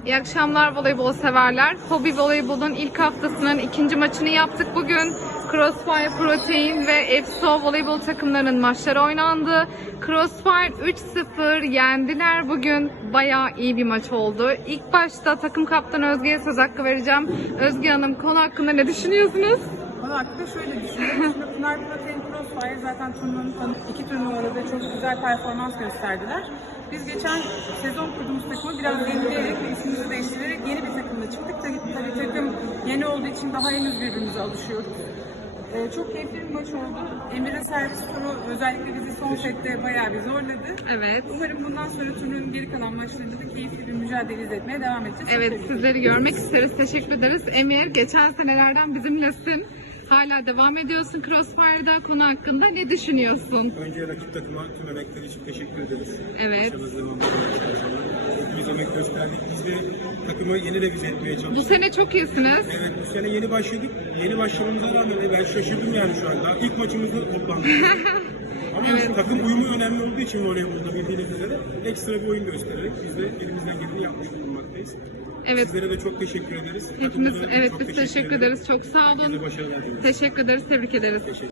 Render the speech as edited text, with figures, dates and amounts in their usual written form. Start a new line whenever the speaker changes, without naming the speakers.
İyi akşamlar voleybol severler. Hobi voleybolun ilk haftasının ikinci maçını yaptık bugün. Crossfire Protein ve EFSO voleybol takımlarının maçları oynandı. Crossfire 3-0 yendiler bugün. Bayağı iyi bir maç oldu. İlk başta takım kaptanı Özge'ye söz hakkı vereceğim. Özge Hanım, konu hakkında ne düşünüyorsunuz?
Konu hakkında şöyle düşünüyorum. Şimdi Pınar Protein Crossfire zaten iki turnuvada çok güzel performans gösterdiler. Biz geçen sezon kurduğumuz takımı biraz yenileyerek ve ismimizi değiştirerek yeni bir takımla çıktık. Tabii takım yeni olduğu için daha henüz birbirimize alışıyoruz. Çok keyifli bir maç oldu. Emir'e servis turu özellikle bizi son sette bayağı bir zorladı.
Evet.
Umarım bundan sonra turnuvanın geri kalan maçlarında da keyifli bir mücadele izletmeye devam edeceğiz.
Evet, sizleri görmek isteriz. Teşekkür ederiz. Emir, geçen senelerden bizimlesin. Hala devam ediyorsun Crossfire'da. Konu hakkında ne düşünüyorsun?
Önce rakip takıma tüm emekleri için teşekkür ederiz.
Evet.
Maçımız devam ediyor. Biz emek gösterdik. Biz de takımı yeni revize etmeye çalıştık.
Bu sene çok iyisiniz.
Evet, bu sene yeni başladık. Yeni başlamamıza rağmen ben şaşırdım yani şu anda. İlk maçımızda toplandık. Ama
Evet.
takım uyumu önemli olduğu için voleybolda bildiğiniz üzere ekstra bir oyun göstererek biz de elimizden geleni yapmış bulunmaktayız.
Evet.
Sizlere de çok teşekkür ederiz.
Hepimiz,
Takımımıza
evet
çok
biz teşekkür ederiz. Çok sağ
Size
olun.
başarılar diliyoruz.
Teşekkür ederiz, tebrik ederiz.